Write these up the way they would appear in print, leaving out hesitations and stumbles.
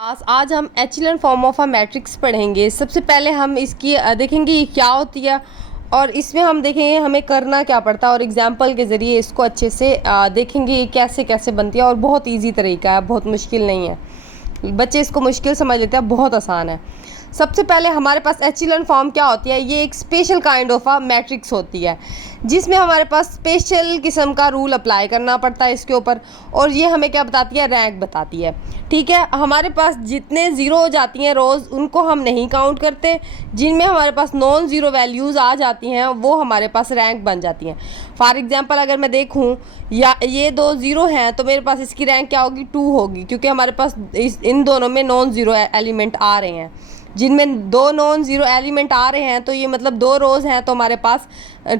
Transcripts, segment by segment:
आज हम echelon form of a matrix पढ़ेंगे। सबसे पहले हम इसकी देखेंगे ये क्या होती है और इसमें हम देखेंगे हमें करना क्या पड़ता है और एग्जांपल के ज़रिए इसको अच्छे से देखेंगे ये कैसे कैसे बनती है। और बहुत इजी तरीका है, बहुत मुश्किल नहीं है। बच्चे इसको मुश्किल समझ लेते हैं, बहुत आसान है। सबसे पहले हमारे पास एचेलॉन फॉर्म क्या होती है, ये एक special kind of a matrix होती है जिसमें हमारे पास स्पेशल किस्म का रूल अप्लाई करना पड़ता है इसके ऊपर। और ये हमें क्या बताती है, रैंक बताती है। ठीक है, हमारे पास जितने ज़ीरो हो जाती हैं रोज़ उनको हम नहीं काउंट करते, जिनमें हमारे पास नॉन ज़ीरो वैल्यूज़ आ जाती हैं वो हमारे पास रैंक बन जाती हैं। फॉर एग्जांपल अगर मैं देखूं या ये दो ज़ीरो हैं तो मेरे पास इसकी रैंक क्या होगी, 2 होगी, क्योंकि हमारे पास इन दोनों में नॉन ज़ीरो एलिमेंट आ रहे हैं। जिनमें दो नॉन ज़ीरो एलिमेंट आ रहे हैं तो ये मतलब 2 रोज़ हैं तो हमारे पास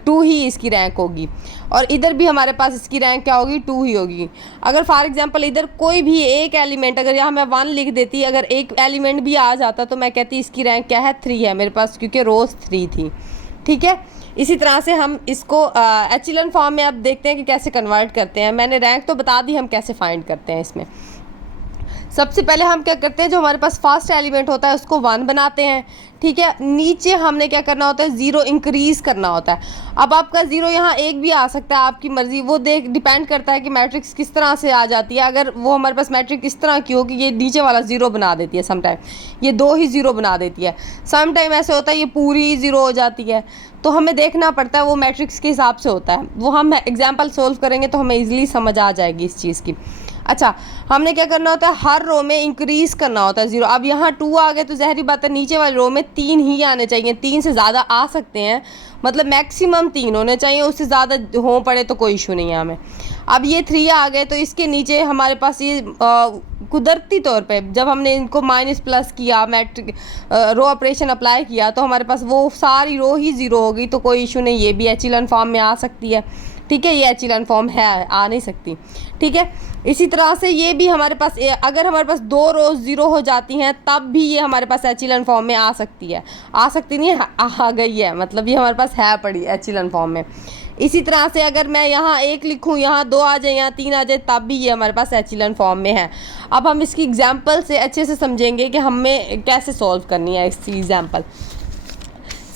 2 ही इसकी रैंक होगी। और इधर भी हमारे पास इसकी रैंक क्या होगी, 2 ही होगी। अगर फॉर एग्जांपल इधर कोई भी एक एलिमेंट, अगर यहाँ मैं 1 लिख देती, अगर एक एलिमेंट भी आ जाता तो मैं कहती इसकी रैंक क्या है, 3 है मेरे पास, क्योंकि रोज़ 3 थी। ठीक है, इसी तरह से हम इसको एचेलॉन फॉर्म में अब देखते हैं कि कैसे कन्वर्ट करते हैं। मैंने रैंक तो बता दी, हम कैसे फाइंड करते हैं इसमें। सबसे पहले हम क्या करते हैं, जो हमारे पास फर्स्ट एलिमेंट होता है उसको 1 बनाते हैं। ठीक है, नीचे हमने क्या करना होता है, 0 इंक्रीज़ करना होता है। अब आपका 0 यहाँ एक भी आ सकता है, आपकी मर्ज़ी, वो डिपेंड करता है कि मैट्रिक्स किस तरह से आ जाती है। अगर वो हमारे पास मैट्रिक्स इस तरह की हो कि ये नीचे वाला 0 बना देती है, समटाइम ये 2 ही 0 बना देती है, समटाइम ऐसे होता है ये पूरी ही 0 हो जाती है। तो हमें देखना पड़ता है, वो मैट्रिक्स के हिसाब से होता है। वो हम एग्जाम्पल सोल्व करेंगे तो हमें ईजिली समझ आ जाएगी इस चीज़ की। अच्छा, हमने क्या करना होता है, हर रो में इंक्रीज़ करना होता है 0। अब यहाँ 2 आ गए तो ज़ाहिर बात है नीचे वाली रो में 3 ही आने चाहिए। 3 से ज़्यादा आ सकते हैं, मतलब मैक्सिमम 3 होने चाहिए, उससे ज़्यादा हो पड़े तो कोई इशू नहीं है हमें। अब ये 3 आ गए तो इसके नीचे हमारे पास ये कुदरती तौर पे जब हमने इनको माइनस प्लस किया, मैट्रिक रो ऑपरेशन अप्लाई किया, तो हमारे पास वो सारी रो ही 0 होगी, तो कोई इशू नहीं, ये भी एचेलॉन फॉर्म में आ सकती है। ठीक है, ये एचेलॉन फॉर्म है, आ नहीं सकती। ठीक है, इसी तरह से ये भी हमारे पास अगर हमारे पास 2 रोज़ 0 हो जाती हैं तब भी ये हमारे पास एचेलॉन फॉर्म में आ सकती है। आ सकती नहीं है, आ गई है, मतलब ये हमारे पास है पड़ी एचेलॉन फॉर्म में। इसी तरह से अगर मैं यहाँ 1 लिखूँ, यहाँ 2 आ जाए, यहाँ 3 आ जाए, तब भी ये हमारे पास एचेलॉन फॉर्म में है। अब हम इसकी एग्जाम्पल से अच्छे से समझेंगे कि हमें कैसे सॉल्व करनी है इसकी एग्जाम्पल।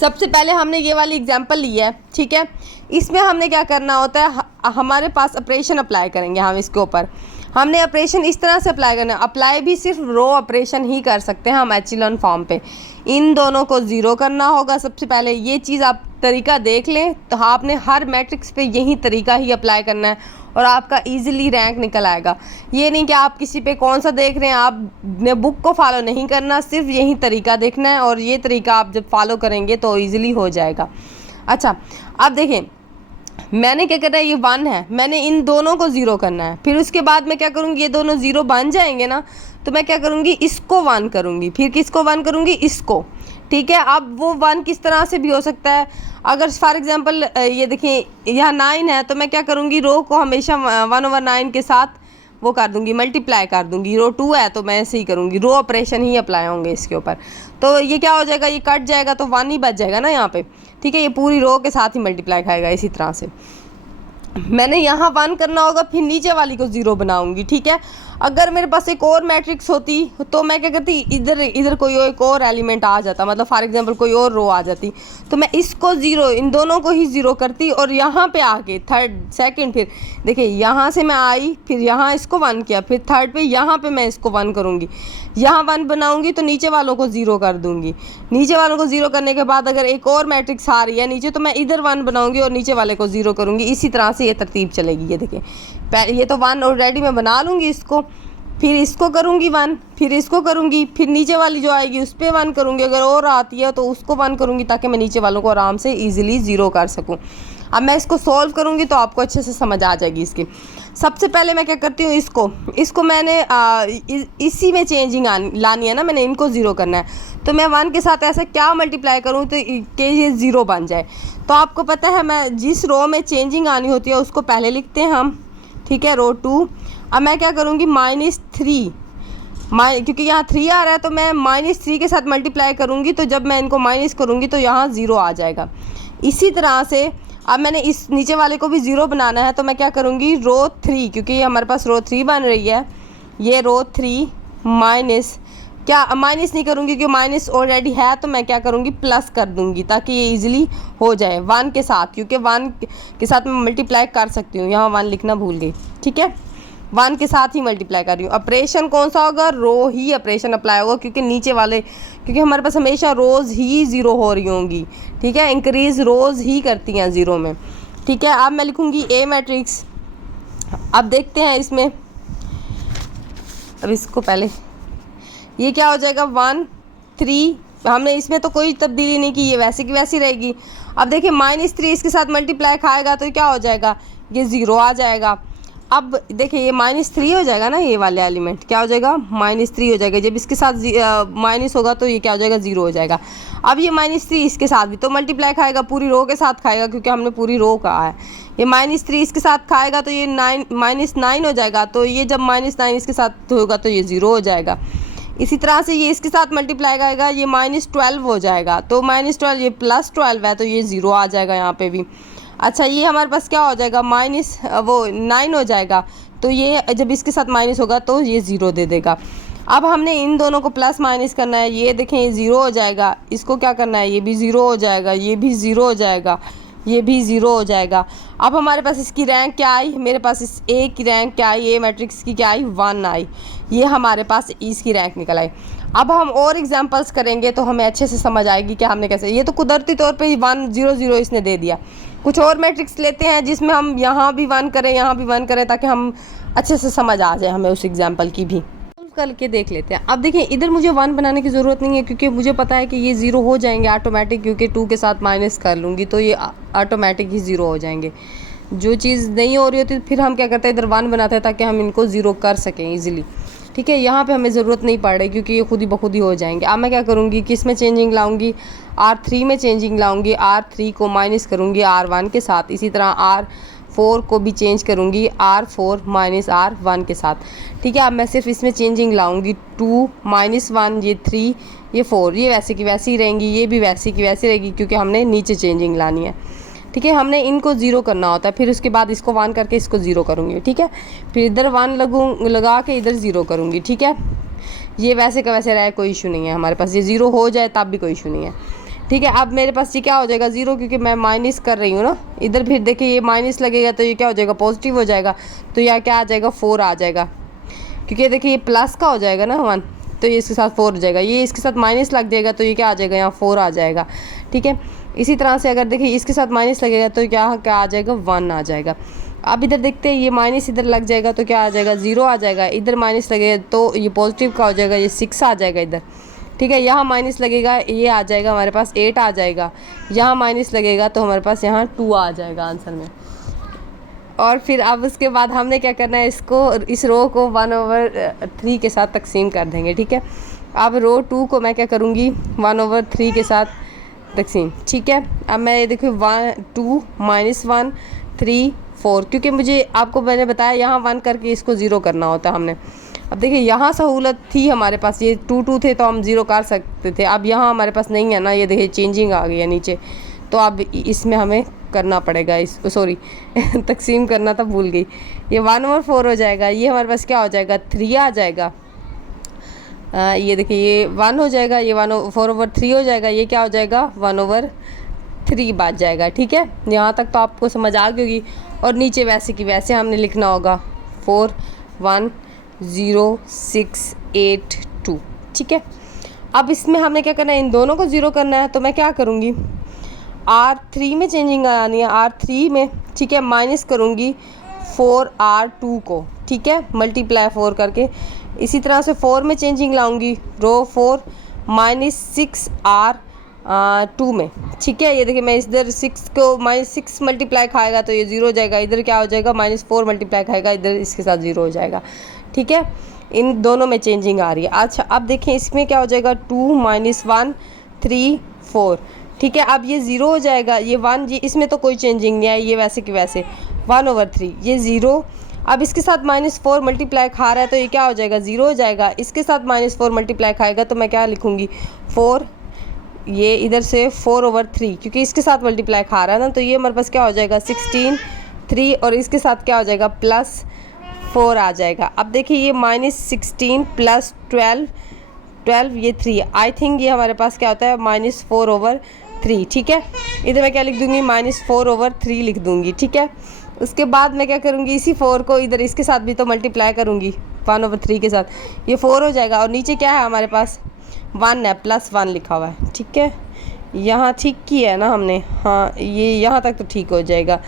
सबसे पहले हमने ये वाली एग्जाम्पल ली है। ठीक है, इसमें हमने क्या करना होता है, हमारे पास ऑपरेशन अप्लाई करेंगे हम इसके ऊपर। हमने ऑपरेशन इस तरह से अप्लाई करना है, अप्लाई भी सिर्फ रो ऑपरेशन ही कर सकते हैं हम एचेलॉन फॉर्म पे। इन दोनों को 0 करना होगा सबसे पहले। ये चीज़ आप तरीका देख लें तो आपने हर मैट्रिक्स पे यही तरीका ही अप्लाई करना है और आपका इजीली रैंक निकल आएगा। ये नहीं कि आप किसी पे कौन सा देख रहे हैं, आपने बुक को फॉलो नहीं करना, सिर्फ यही तरीका देखना है और ये तरीका आप जब फॉलो करेंगे तो इजीली हो जाएगा। अच्छा, अब देखें मैंने क्या करना है, ये 1 है, मैंने इन दोनों को 0 करना है। फिर उसके बाद मैं क्या करूँगी, ये दोनों 0 बन जाएंगे ना, तो मैं क्या करूँगी, इसको 1 करूँगी, फिर किसको 1 करूँगी, इसको। ठीक है, अब वो 1 किस तरह से भी हो सकता है, अगर फॉर एग्जांपल ये देखिए यहाँ 9 है तो मैं क्या करूँगी, रो को हमेशा 1/9 के साथ वो कर दूँगी, मल्टीप्लाई कर दूँगी। रो 2 है तो मैं ऐसे ही करूँगी, रो ऑपरेशन ही अप्लाई होंगे इसके ऊपर। तो ये क्या हो जाएगा, ये कट जाएगा तो 1 ही बच जाएगा ना यहाँ पे। ठीक है, ये पूरी रो के साथ ही मल्टीप्लाई खाएगा। इसी तरह से मैंने यहाँ 1 करना होगा, फिर नीचे वाली को 0 बनाऊंगी। ठीक है, अगर मेरे पास एक और मैट्रिक्स होती तो मैं क्या करती, इधर कोई एक और एलिमेंट आ जाता, मतलब फॉर एग्जांपल कोई और रो आ जाती, तो मैं इसको 0, इन दोनों को ही 0 करती और यहाँ पे आके थर्ड सेकंड, फिर देखिए यहाँ से मैं आई, फिर यहाँ इसको 1 किया, फिर थर्ड पे यहाँ पे मैं इसको 1 करूँगी, यहाँ 1 बनाऊँगी तो नीचे वालों को 0 कर दूँगी। नीचे वालों को 0 करने के बाद अगर एक और मैट्रिक्स आ रही है नीचे तो मैं इधर 1 बनाऊँगी और नीचे वाले को 0 करूँगी। इसी तरह से ये तरतीब चलेगी। ये देखिए ये तो 1 ऑलरेडी मैं बना लूँगी इसको, फिर इसको करूँगी 1, फिर इसको करूँगी, फिर नीचे वाली जो आएगी उस पर 1 करूँगी, अगर और आती है तो उसको 1 करूँगी ताकि मैं नीचे वालों को आराम से ईजिली 0 कर सकूँ। अब मैं इसको सॉल्व करूँगी तो आपको अच्छे से समझ आ जाएगी इसकी। सबसे पहले मैं क्या करती हूँ, इसको मैंने इसी में चेंजिंग लानी है ना, मैंने इनको 0 करना है, तो मैं 1 के साथ ऐसा क्या मल्टीप्लाई करूँ तो कि ये 0 बन जाए। तो आपको पता है मैं जिस रो में चेंजिंग आनी होती है उसको पहले लिखते हैं हम। ठीक है, रो 2। अब मैं क्या करूँगी, -3, क्योंकि यहाँ 3 आ रहा है तो मैं -3 के साथ मल्टीप्लाई करूँगी, तो जब मैं इनको माइनस करूँगी तो यहाँ 0 आ जाएगा। इसी तरह से अब मैंने इस नीचे वाले को भी 0 बनाना है तो मैं क्या करूँगी, रो 3, क्योंकि ये हमारे पास रो 3 बन रही है, ये रो 3 माइनस क्या माइनस नहीं करूँगी क्योंकि माइनस ऑलरेडी है, तो मैं क्या करूँगी प्लस कर दूँगी ताकि ये इजीली हो जाए 1 के साथ, क्योंकि 1 के साथ मैं मल्टीप्लाई कर सकती हूँ। यहाँ 1 लिखना भूल गई, ठीक है, 1 के साथ ही मल्टीप्लाई कर रही हूँ। ऑपरेशन कौन सा होगा, रो ही ऑपरेशन अप्लाई होगा, क्योंकि नीचे वाले, क्योंकि हमारे पास हमेशा रोज़ ही ज़ीरो हो रही होंगी, ठीक है, इंक्रीज रोज़ ही करती हैं ज़ीरो में, ठीक है। अब मैं लिखूँगी ए मैट्रिक्स। अब देखते हैं इसमें, अब इसको पहले ये क्या हो जाएगा 1 3, हमने इसमें तो कोई तब्दीली नहीं की, ये वैसे की वैसी रहेगी। अब देखिए -3 इसके साथ मल्टीप्लाई खाएगा तो क्या हो जाएगा, ये 0 आ जाएगा। अब देखिए ये -3 हो जाएगा ना, ये वाले एलिमेंट क्या हो जाएगा -3 हो जाएगा। जब इसके साथ माइनस होगा तो ये क्या हो जाएगा 0 हो जाएगा। अब ये -3 इसके साथ भी तो मल्टीप्लाई खाएगा, पूरी रो के साथ खाएगा, क्योंकि हमने पूरी रो कहा है। ये -3 इसके साथ खाएगा तो ये -9 हो जाएगा, तो ये जब -9 इसके साथ होगा तो ये 0 हो जाएगा। इसी तरह से ये इसके साथ मल्टीप्लाई करेगा, ये -12 हो जाएगा, तो -12 ये +12 है तो ये 0 आ जाएगा यहाँ पे भी। अच्छा ये हमारे पास क्या हो जाएगा -9 हो जाएगा, तो ये जब इसके साथ माइनस होगा तो ये 0 दे देगा। अब हमने इन दोनों को प्लस माइनस करना है, ये देखें ये 0 हो जाएगा, इसको क्या करना है, ये भी 0 हो जाएगा, ये भी 0 हो जाएगा, ये भी 0 हो जाएगा। अब हमारे पास इसकी रैंक क्या आई, मेरे पास इस ए की रैंक क्या आई, ए मैट्रिक्स की क्या आई 1 आई, ये हमारे पास इसकी रैंक निकल आई। अब हम और एग्जांपल्स करेंगे तो हमें अच्छे से समझ आएगी कि हमने कैसे, ये तो कुदरती तौर पे 1 0 0 इसने दे दिया। कुछ और मैट्रिक्स लेते हैं जिसमें हम यहाँ भी 1 करें, यहाँ भी 1 करें, ताकि हम अच्छे से समझ आ जाए हमें उस एग्जाम्पल की भी। करके देख लेते हैं। अब देखिए इधर मुझे 1 बनाने की ज़रूरत नहीं है, क्योंकि मुझे पता है कि ये 0 हो जाएंगे ऑटोमेटिक, क्योंकि 2 के साथ माइनस कर लूँगी तो ये ऑटोमेटिक ही 0 हो जाएंगे। जो चीज़ नहीं हो रही होती फिर हम क्या करते हैं, इधर 1 बनाते हैं ताकि हम इनको 0 कर सकें ईजिली, ठीक है। यहाँ पे हमें ज़रूरत नहीं पड़ रही क्योंकि ये खुद ही बखुद ही हो जाएंगे। अब मैं क्या करूँगी, किस में चेंजिंग लाऊंगी, R3 में चेंजिंग लाऊंगी, R3 को माइनस करूँगी R1 के साथ, इसी तरह R4 को भी चेंज करूँगी R4 माइनस R1 के साथ, ठीक है। अब मैं सिर्फ इसमें चेंजिंग लाऊंगी 2 -1, ये 3, ये 4, ये वैसे की वैसी रहेंगी, ये भी वैसे की वैसी रहेगी, क्योंकि हमने नीचे चेंजिंग लानी है, ठीक है। हमने इनको 0 करना होता है, फिर उसके बाद इसको 1 करके इसको 0 करूँगी, ठीक है। फिर इधर 1 लगा के इधर 0 करूँगी, ठीक है। ये वैसे का वैसे रहे, कोई इशू नहीं है हमारे पास, ये 0 हो जाए तब भी कोई इशू नहीं है, ठीक है। अब मेरे पास ये क्या हो जाएगा 0, क्योंकि मैं माइनस कर रही हूँ ना इधर। फिर देखिए ये माइनस लगेगा तो ये क्या हो जाएगा पॉजिटिव हो जाएगा, तो यह क्या आ जाएगा 4 आ जाएगा, क्योंकि देखिए ये प्लस का हो जाएगा ना 1, तो ये इसके साथ 4 हो जाएगा। ये इसके साथ माइनस लग जाएगा तो ये क्या आ जाएगा यहाँ 4 आ जाएगा, ठीक है। इसी तरह से अगर देखिए इसके साथ माइनस लगेगा तो क्या आ जाएगा 1 आ जाएगा। अब इधर देखते हैं, ये माइनस इधर लग जाएगा तो क्या आ जाएगा 0 आ जाएगा, इधर माइनस लगेगा तो ये पॉजिटिव का हो जाएगा, ये 6 आ जाएगा इधर, ठीक है। यहाँ माइनस लगेगा, ये आ जाएगा हमारे पास 8 आ जाएगा, यहाँ माइनस लगेगा तो हमारे पास यहाँ 2 आ जाएगा आंसर में। और फिर अब उसके बाद हमने क्या करना है, इस रो को 1/3 के साथ तकसीम कर देंगे, ठीक है। अब रो 2 को मैं क्या करूँगी 1/3 के साथ तकसीम, ठीक है। अब मैं देखिए 2 -1 3 4, क्योंकि मुझे आपको मैंने बताया यहाँ 1 करके इसको 0 करना होता है हमने। अब देखिए यहाँ सहूलत थी हमारे पास, ये 2 2 थे तो हम 0 कर सकते थे, अब यहाँ हमारे पास नहीं है ना, ये देखिए चेंजिंग आ गई है नीचे, तो अब इसमें हमें करना पड़ेगा, तकसीम करना था भूल गई। ये 1/4 हो जाएगा, ये हमारे पास क्या हो जाएगा 3 आ जाएगा। ये देखिए ये 1 हो जाएगा, ये 4/3 हो जाएगा, ये क्या हो जाएगा 1/3 बच जाएगा, ठीक है। यहाँ तक तो आपको समझ आ गई होगी। और नीचे वैसे की वैसे हमने लिखना होगा 4 1 0 6 8 2, ठीक है। अब इसमें हमने क्या करना है, इन दोनों को 0 करना है, तो मैं क्या करूँगी R3 में चेंजिंग आनी है, R3 में, ठीक है, माइनस करूँगी 4R2 को, ठीक है, मल्टीप्लाई 4 करके। इसी तरह से 4 में चेंजिंग लाऊंगी, रो 4 -6R2 में, ठीक है। ये देखिए मैं इधर 6 को -6 मल्टीप्लाई खाएगा तो ये 0 हो जाएगा, इधर क्या हो जाएगा -4 मल्टीप्लाई खाएगा, इधर इसके साथ 0 हो जाएगा, ठीक है। इन दोनों में चेंजिंग आ रही है। अच्छा अब देखें इसमें क्या हो जाएगा 2 -1 3 4, ठीक है। अब ये 0 हो जाएगा, ये 1, ये इसमें तो कोई चेंजिंग नहीं है, ये वैसे कि वैसे 1/3, ये 0। अब इसके साथ -4 मल्टीप्लाई खा रहा है तो ये क्या हो जाएगा 0 हो जाएगा। इसके साथ -4 मल्टीप्लाई खाएगा तो मैं क्या लिखूँगी 4, ये इधर से 4/3, क्योंकि इसके साथ मल्टीप्लाई खा रहा है ना, तो ये हमारे पास क्या हो जाएगा 16 3, और इसके साथ क्या हो जाएगा +4 आ जाएगा। अब देखिए ये -16 + 12 12, ये 3, आई थिंक ये हमारे पास क्या होता है -4/3, ठीक है। इधर मैं क्या लिख दूँगी -4/3 लिख दूँगी, ठीक है। उसके बाद मैं क्या करूँगी, इसी 4 को इधर इसके साथ भी तो मल्टीप्लाई करूँगी 1/3 के साथ, ये 4 हो जाएगा। और नीचे क्या है हमारे पास 1 है, +1 लिखा हुआ है, ठीक है। यहाँ ठीक किया है ना हमने, हाँ ये यहाँ तक तो ठीक हो जाएगा,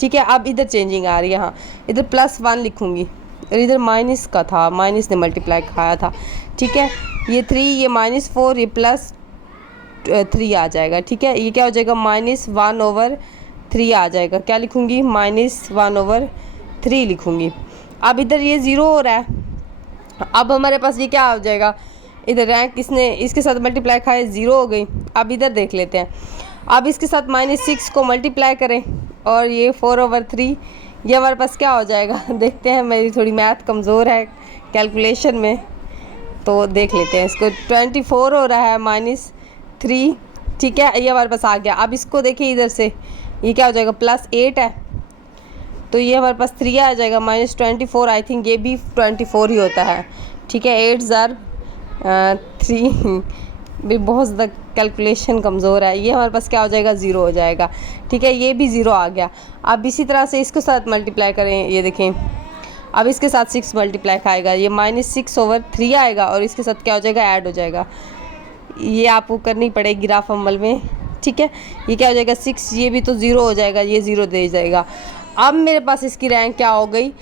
ठीक है। अब इधर चेंजिंग आ रही है, हाँ इधर +1 लिखूँगी और इधर माइनस का था, माइनस ने मल्टीप्लाई खाया था, ठीक है। ये 3, ये -4, ये +3 आ जाएगा, ठीक है। ये क्या हो जाएगा -1/3 आ जाएगा, क्या लिखूँगी -1/3 लिखूँगी। अब इधर ये 0 हो रहा है, अब हमारे पास ये क्या हो जाएगा, इधर रैंक इसने इसके साथ मल्टीप्लाई खाए 0 हो गई। अब इधर देख लेते हैं, अब इसके साथ -6 को मल्टीप्लाई करें और ये 4/3, ये हमारे पास क्या हो जाएगा देखते हैं, मेरी थोड़ी मैथ कमज़ोर है कैलकुलेशन में, तो देख लेते हैं इसको। 24 हो रहा है -3, ठीक है, ये हमारे पास आ गया। अब इसको देखिए इधर से, ये क्या हो जाएगा +8 है, तो ये हमारे पास 3 आ जाएगा -24, आई थिंक ये भी 24 ही होता है, ठीक है। 8 ज़ार 3 भी बहुत ज़्यादा कैलकुलेशन कमज़ोर है। ये हमारे पास क्या हो जाएगा 0 हो जाएगा, ठीक है, ये भी 0 आ गया। अब इसी तरह से इसके साथ मल्टीप्लाई करें, ये देखें अब इसके साथ 6 मल्टीप्लाई खाएगा, ये -6/3 आएगा और इसके साथ क्या हो जाएगा ऐड हो जाएगा। ये आपको करनी पड़ेगी ग्राफ अमल में, ठीक है। ये क्या हो जाएगा 6, ये भी तो 0 हो जाएगा, ये 0 दे जाएगा। अब मेरे पास इसकी रैंक क्या हो गई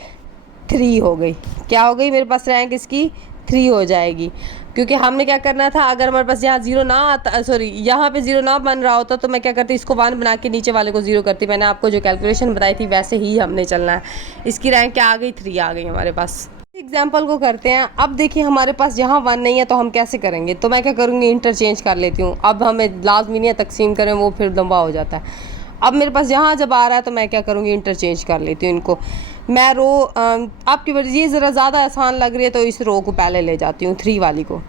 3 हो गई, क्या हो गई मेरे पास रैंक इसकी 3 हो जाएगी। क्योंकि हमने क्या करना था, अगर हमारे पास यहाँ 0 ना आता, सॉरी यहाँ पे 0 ना बन रहा होता तो मैं क्या करती, इसको 1 बना के नीचे वाले को 0 करती। मैंने आपको जो कैलकुलेशन बताई थी वैसे ही हमने चलना है। इसकी रैंक क्या आ गई 3 आ गई हमारे पास। एग्जाम्पल को करते हैं। अब देखिए हमारे पास यहाँ 1 नहीं है तो हम कैसे करेंगे, तो मैं क्या करूँगी इंटरचेंज कर लेती हूँ। अब हमें लाजमी नहीं है तकसीम करें, वो फिर लंबा हो जाता है। अब मेरे पास यहाँ जब आ रहा है तो मैं क्या करूँगी इंटरचेंज कर लेती हूँ इनको। मैं रो आपकी मर्ज़ी, ये ज़रा ज़्यादा आसान लग रही है तो इस रो को पहले ले जाती हूँ, 3 वाली को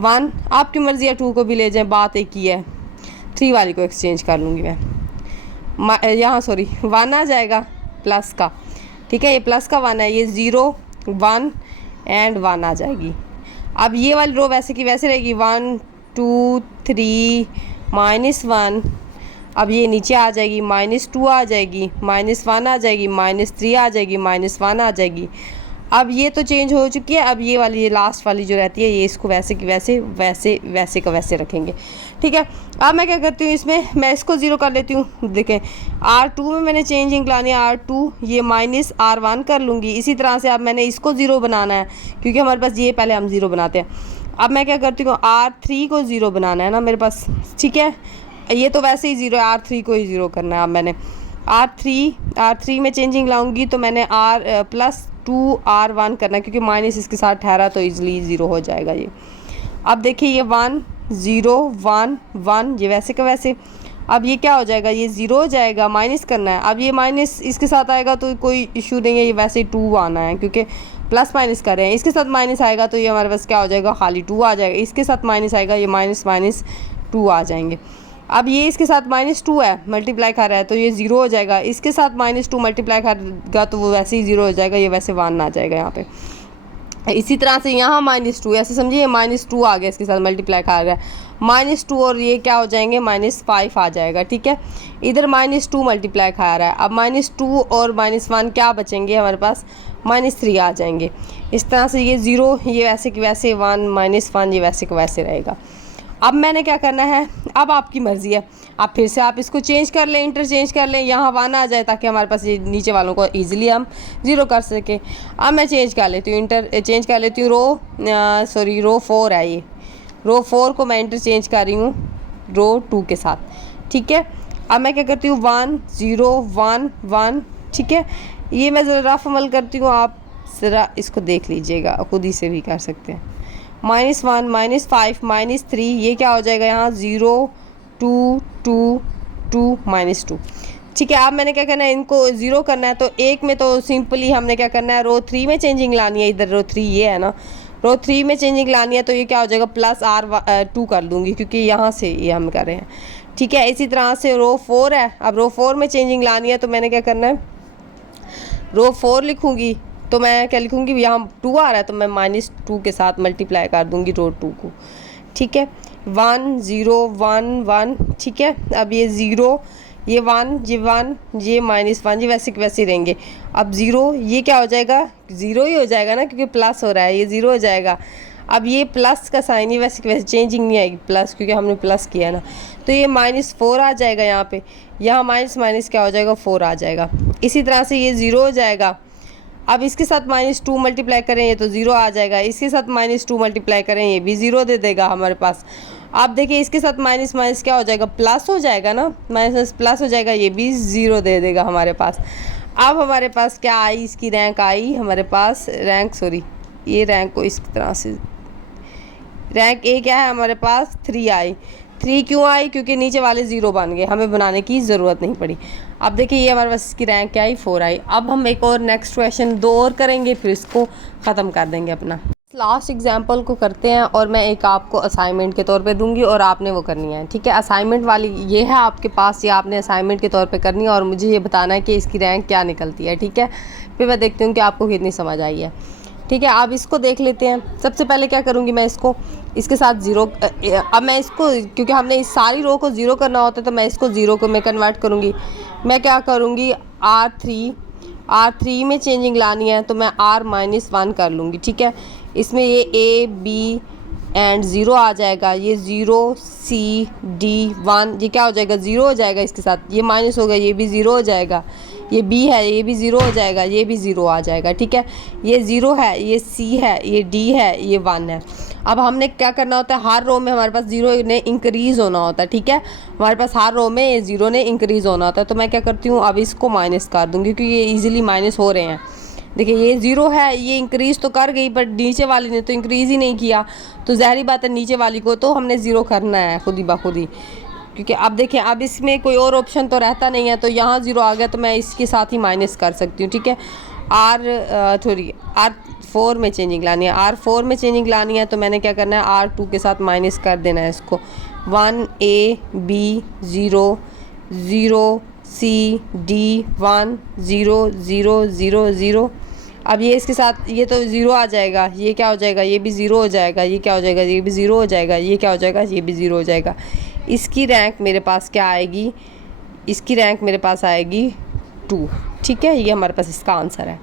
1, आपकी मर्ज़ी है 2 को भी ले जाएं, बात एक ही है। 3 वाली को एक्सचेंज कर लूँगी मैं, यहाँ सॉरी 1 आ जाएगा प्लस का, ठीक है, ये प्लस का 1 है, ये 0 1 एंड 1 आ जाएगी। अब ये वाली रो वैसे की वैसे रहेगी 1 2 3 -1, अब ये नीचे आ जाएगी -2 आ जाएगी, -1 आ जाएगी, -3 आ जाएगी, -1 आ जाएगी। अब ये तो चेंज हो चुकी है। अब ये वाली, ये लास्ट वाली जो रहती है, ये इसको वैसे की वैसे वैसे वैसे का वैसे रखेंगे, ठीक है। अब मैं क्या करती हूँ, इसमें मैं इसको 0 कर लेती हूँ। देखें R2 में मैंने चेंजिंग लानी है, R2 ये -R1 कर लूँगी। इसी तरह से अब मैंने इसको 0 बनाना है, क्योंकि हमारे पास ये पहले हम 0 बनाते हैं। अब मैं क्या करती हूँ, R3 को 0 बनाना है ना मेरे पास, ठीक है। ये तो वैसे ही 0 है, R3 को ही 0 करना है। अब मैंने R3 में चेंजिंग लाऊंगी तो मैंने +2R1 करना है, क्योंकि माइनस इसके साथ ठहरा तो इजीली 0 हो जाएगा ये। अब देखिए ये 1 0 1 1 ये वैसे का वैसे। अब ये क्या हो जाएगा, ये 0 हो जाएगा, माइनस करना है। अब ये माइनस इसके साथ आएगा तो कोई इशू नहीं है, ये वैसे ही 2 आना है, क्योंकि प्लस माइनस कर रहे हैं। इसके साथ माइनस आएगा तो ये हमारे पास क्या हो जाएगा, खाली 2 आ जाएगा। इसके साथ माइनस आएगा, ये -2 आ जाएंगे। अब ये इसके साथ -2 है, मल्टीप्लाई कर रहा है तो ये 0 हो जाएगा। इसके साथ -2 मल्टीप्लाई करेगा तो वो वैसे ही 0 हो जाएगा, ये वैसे 1 आ जाएगा यहाँ पे। इसी तरह से यहाँ -2, ऐसे समझिए -2 आ गया, इसके साथ मल्टीप्लाई कर रहा है, -2 और ये क्या हो जाएंगे -5 आ जाएगा, ठीक है। इधर -2 मल्टीप्लाई खा रहा है। अब -2 और -1 क्या बचेंगे हमारे पास, -3 आ जाएंगे। इस तरह से ये 0 ये वैसे कि वैसे, 1 -1 ये वैसे को वैसे रहेगा। अब मैंने क्या करना है, अब आपकी मर्ज़ी है, आप फिर से आप इसको चेंज कर लें, इंटरचेंज कर लें, यहाँ 1 आ जाए ताकि हमारे पास ये नीचे वालों को इजीली हम 0 कर सकें। अब मैं चेंज कर लेती हूँ, चेंज कर लेती हूँ रो 4 है ये, रो 4 को मैं इंटरचेंज कर रही हूँ रो 2 के साथ, ठीक है। अब मैं क्या करती हूँ 1 0 1 1, ठीक है। ये मैं ज़रा रफ अमल करती हूँ, आप ज़रा इसको देख लीजिएगा, खुद ही से भी कर सकते हैं। -1 -5 -3 ये क्या हो जाएगा यहाँ 0 2 2 2 -2, ठीक है। अब मैंने क्या करना है, इनको 0 करना है तो एक में तो सिंपली हमने क्या करना है, रो 3 में चेंजिंग लानी है। इधर रो 3 ये है ना, रो 3 में चेंजिंग लानी है तो ये क्या हो जाएगा +R2 कर दूँगी, क्योंकि यहाँ से ये हम कर रहे हैं, ठीक है। इसी तरह से रो 4 है, अब रो 4 में चेंजिंग लानी है तो मैंने क्या करना है, रो 4 लिखूँगी तो मैं क्या लिखूँगी, यहाँ 2 आ रहा है तो मैं -2 के साथ मल्टीप्लाई कर दूँगी रो 2 को, ठीक है। 1 0 1 1, ठीक है। अब ये 0, ये 1, ये 1, ये -1, ये वैसे के वैसे ही रहेंगे। अब 0, ये क्या हो जाएगा, 0 ही हो जाएगा ना, क्योंकि प्लस हो रहा है, ये 0 हो जाएगा। अब ये प्लस का साइन ही वैसे के वैसे चेंजिंग नहीं आएगी, प्लस, क्योंकि हमने प्लस किया है ना। तो ये -4 आ जाएगा यहाँ पे, यहाँ माइनस माइनस क्या हो जाएगा, 4 आ जाएगा। इसी तरह से ये 0 हो जाएगा। अब इसके साथ -2 मल्टीप्लाई करें ये तो 0 आ जाएगा, इसके साथ -2 मल्टीप्लाई करें ये भी 0 दे देगा हमारे पास। आप देखिए इसके साथ माइनस माइनस क्या हो जाएगा, प्लस हो जाएगा ना, माइनस प्लस हो जाएगा, ये भी 0 दे देगा हमारे पास। अब हमारे पास क्या आई, इसकी रैंक आई हमारे पास, ये रैंक को इस तरह से, रैंक ए क्या है हमारे पास, 3 आई। 3 क्यों आई, क्योंकि नीचे वाले 0 बन गए, हमें बनाने की ज़रूरत नहीं पड़ी। अब देखिए ये हमारे पास इसकी रैंक क्या आई, 4 आई। अब हम एक और नेक्स्ट क्वेश्चन 2 और करेंगे, फिर इसको ख़त्म कर देंगे अपना। लास्ट एग्जाम्पल को करते हैं और मैं एक आपको असाइनमेंट के तौर पे दूंगी और आपने वो करनी है, ठीक है। असाइनमेंट वाली ये है आपके पास, ये आपने असाइनमेंट के तौर पे करनी है और मुझे ये बताना है कि इसकी रैंक क्या निकलती है, ठीक है। फिर मैं देखती हूँ कि आपको कितनी समझ आई है, ठीक है। अब इसको देख लेते हैं। सबसे पहले क्या करूँगी मैं, इसके साथ 0, अब मैं इसको, क्योंकि हमने इस सारी रो को 0 करना होता है तो मैं इसको 0 को मैं कन्वर्ट करूँगी। मैं क्या करूँगी, R3 में चेंजिंग लानी है तो मैं R-1 कर लूँगी, ठीक है। इसमें ये A B एंड 0 आ जाएगा, ये 0 C D 1, ये क्या हो जाएगा, 0 हो जाएगा। इसके साथ ये माइनस हो गया, ये भी 0 हो जाएगा। ये B है, ये भी 0 हो जाएगा, ये भी 0 आ जाएगा, ठीक है। ये 0 है, ये C है, ये D है, ये 1 है। अब हमने क्या करना होता है, हर रो में हमारे पास 0 ने इंक्रीज़ होना होता है, ठीक है। हमारे पास हर रो में ये 0 ने इंक्रीज़ होना होता है। तो मैं क्या करती हूँ, अब इसको माइनस कर दूँगी, क्योंकि ये ईजिली माइनस हो रहे हैं। देखिए ये 0 है, ये इंक्रीज़ तो कर गई, बट नीचे वाली ने तो इंक्रीज़ ही नहीं किया, तो ज़ाहिर बात है नीचे वाली को तो हमने 0 करना है खुद ही बखुद ही। क्योंकि अब देखिए, अब इसमें कोई और ऑप्शन तो रहता नहीं है, तो यहाँ 0 आ गया तो मैं इसके साथ ही माइनस कर सकती हूँ, ठीक है। R4 में चेंजिंग लानी है, R4 में चेंजिंग लानी है तो मैंने क्या करना है, R2 के साथ माइनस कर देना है इसको। 1 A B 0 0 C D 1 0 0 0 0। अब ये इसके साथ ये तो 0 आ जाएगा, ये क्या हो जाएगा, ये भी 0 हो जाएगा, ये क्या हो जाएगा, ये भी 0 हो जाएगा, ये क्या हो जाएगा, ये भी 0 हो जाएगा। इसकी रैंक मेरे पास क्या आएगी, इसकी रैंक मेरे पास आएगी 2, ठीक है। ये हमारे पास इसका आंसर है।